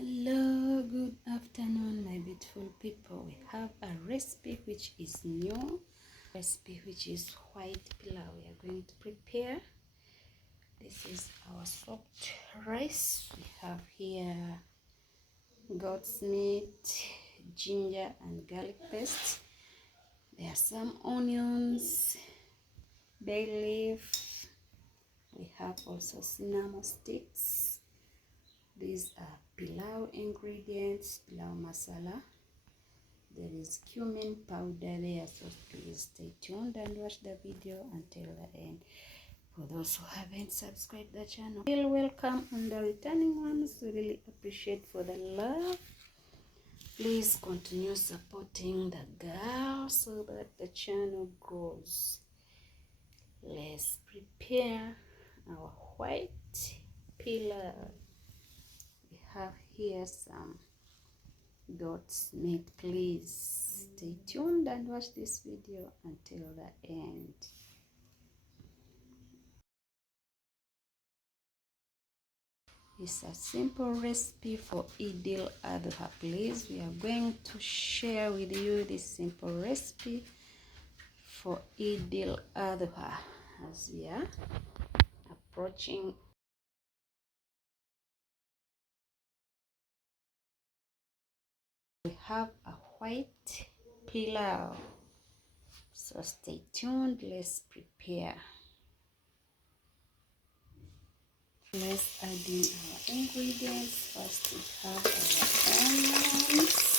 Hello, good afternoon, my beautiful people. We have a recipe which is new, which is white pilau. We are going to prepare. This is our soaked rice. We have here goat's meat, ginger and garlic paste. There are some onions, bay leaf. We have also Cinnamosticks. These are pilau ingredients, pilau masala. There is cumin powder there, so please stay tuned and watch the video until the end. For those who haven't subscribed the channel, feel welcome, and the returning ones, we really appreciate for the love. Please continue supporting the girl so that the channel grows. Let's prepare our white pilau. We have here some goat's meat. Please stay tuned and watch this video until the end. It's a simple recipe for Idil Adha. Please, we are going to share with you this simple recipe for Idil Adha as we are approaching. We have a white pilau, so stay tuned. Let's prepare. Let's add in our ingredients. First, we have our onions.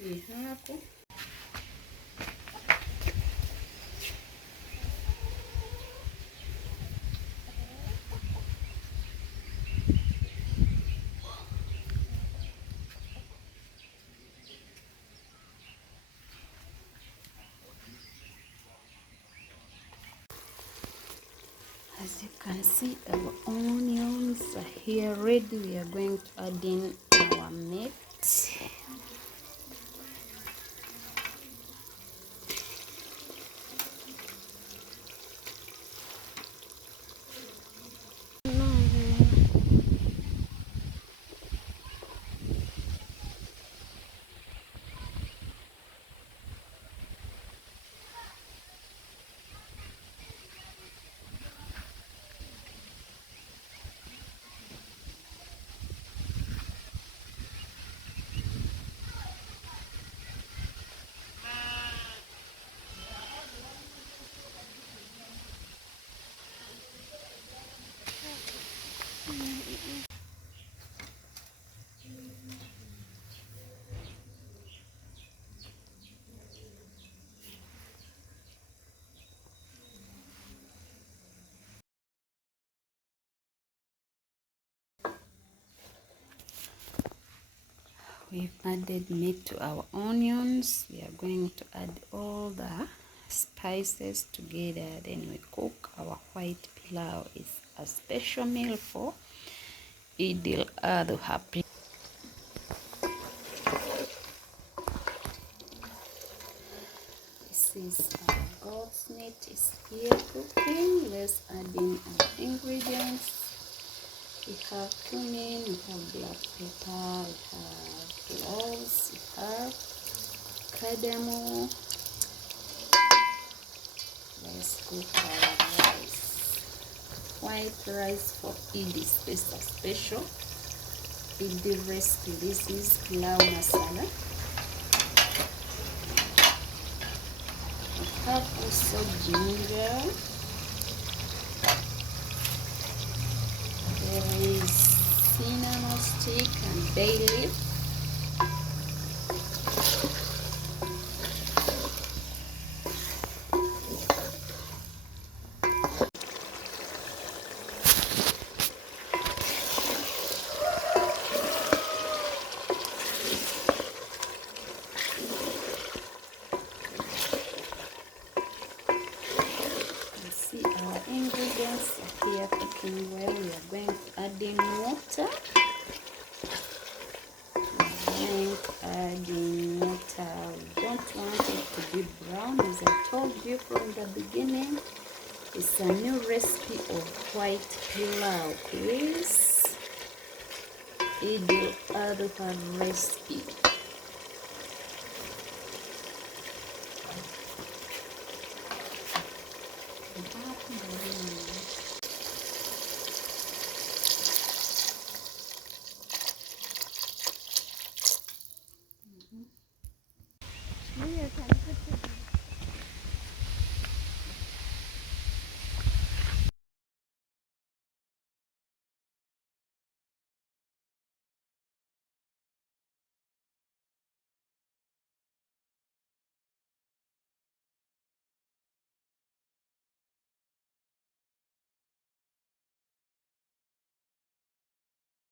We have as you can see, our onions are here ready. We are going to add in our meat. We've added meat to our onions. We are going to add all the spices together. Then we cook our white pilau. It's a special meal for Idil Adha. This is our goat's meat is here cooking. Let's add in our ingredients. We have cumin, we have black pepper, we have cloves, we have cardamom. Let's cook our rice. White rice for Eid is special Eid recipe. This is pilau masala. We have also ginger. There is Cimamostick and Bayleaaf. mixing well, we are going to add in water. Adding water. We don't want it to be brown, as I told you from the beginning. It's a new recipe of white pilau, please. Idil Adha recipe.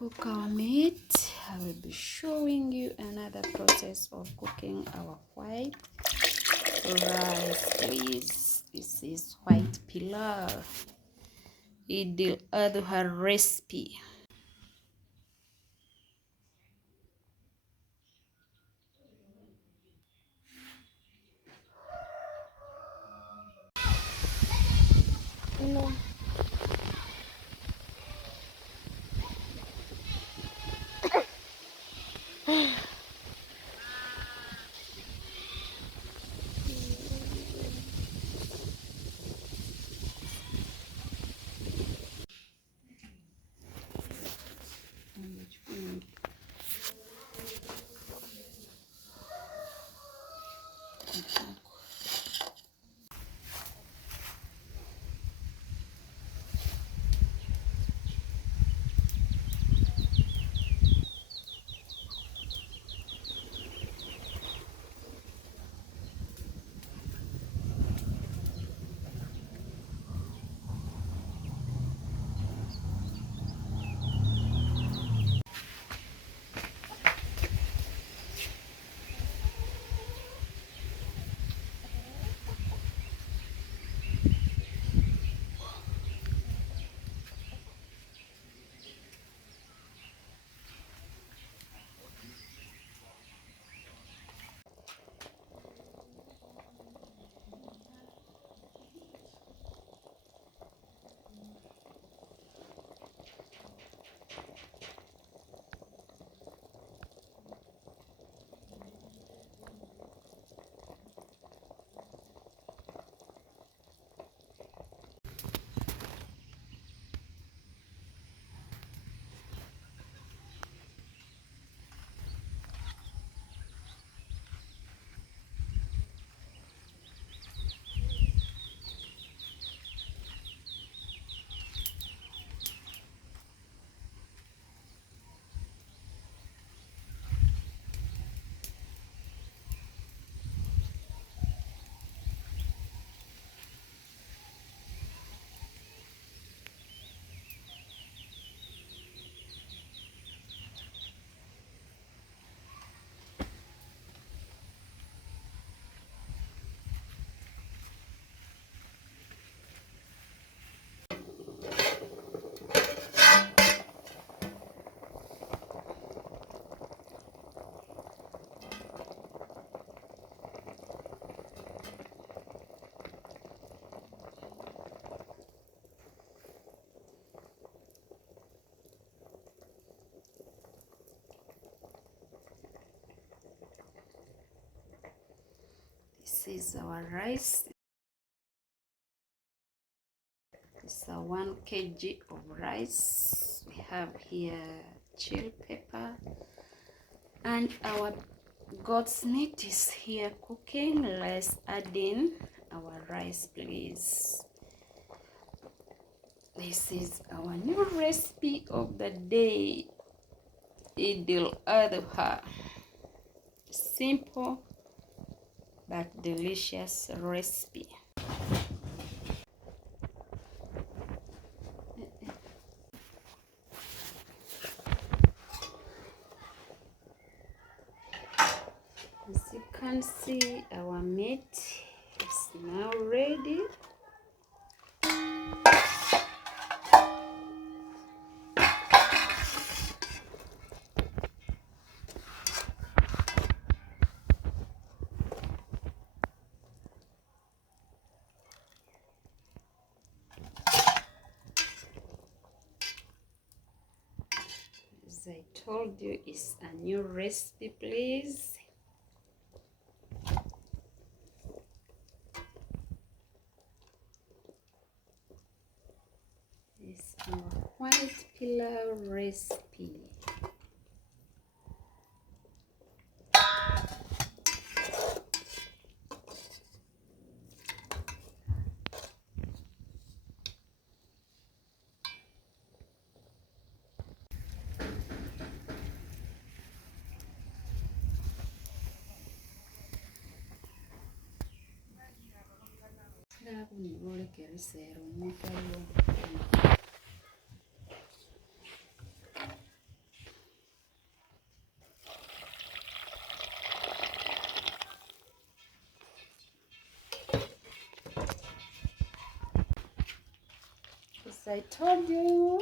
Cook our meat. I will be showing you another process of cooking our white rice, please. This is white pilau, Idil Adha recipe. No. This is our rice. It's a 1 kg of rice. We have here chili pepper, and our goat's meat is here cooking. Let's add in our rice, please. This is our new recipe of the day, Idil Adha. Simple but delicious recipe. As you can see, our meat is now ready. told you it's a new recipe, please. It's our white pilau recipe. As I told you,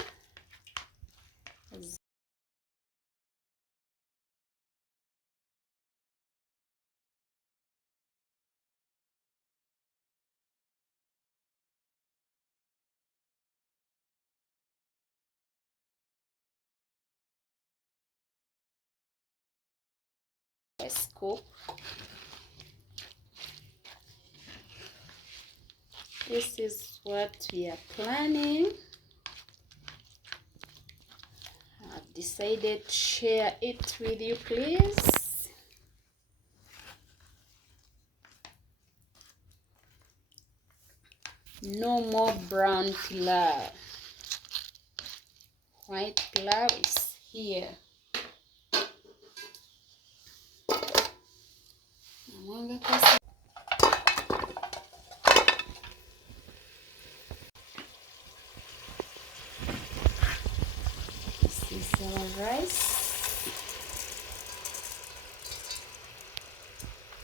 let's cook. This is what we are planning. I've decided to share it with you, please. No more brown pilau. White pilau is here. This is our rice.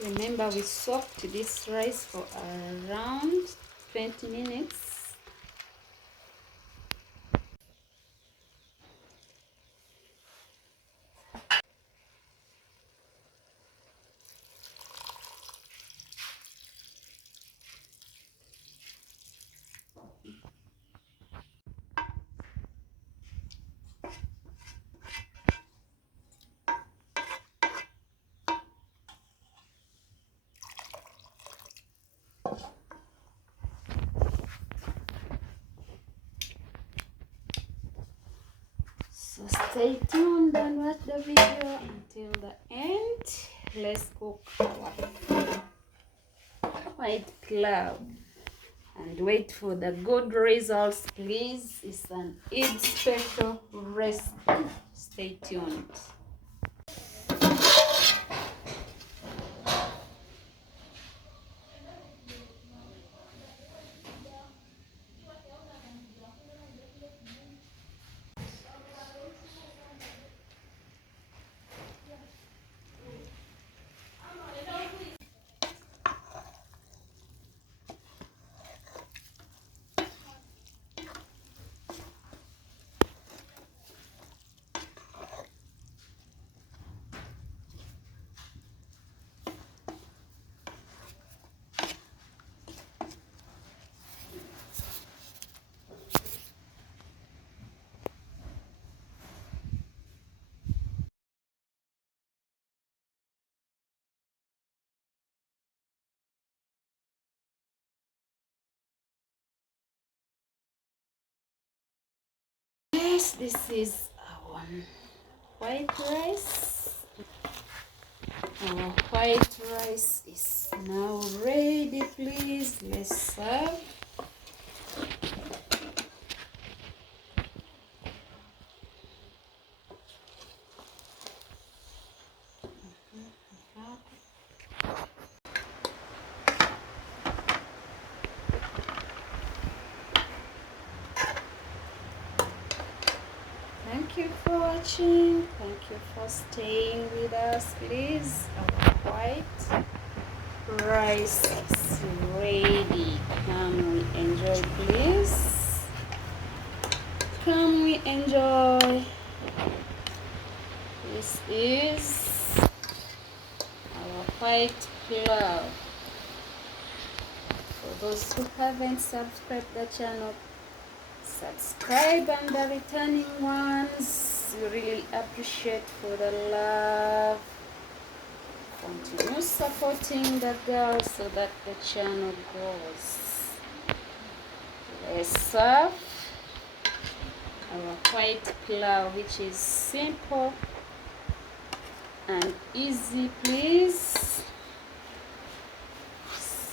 Remember, we soaked this rice for around 20 minutes. So stay tuned and watch the video until the end. Let's cook our white pilau and wait for the good results, please. It's an Eid special recipe. Stay tuned. Yes, this is our white rice. Our white rice is now ready, please. Let's serve. Thank you for watching. Thank you for staying with us, please. Our white rice is ready. Come we enjoy, please. Come we enjoy. This is our white pilau. For those who haven't subscribed the channel, subscribe, and the returning ones, guys. We really appreciate for the love. Continue supporting the girl so that the channel grows. Let's serve our white pilau, which is simple and easy, please.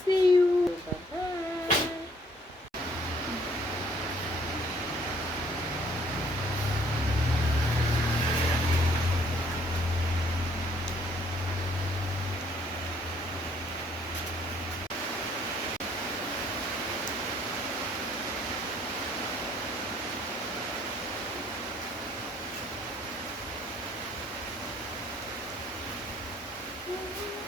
See you. Bye-bye. Mm-hmm.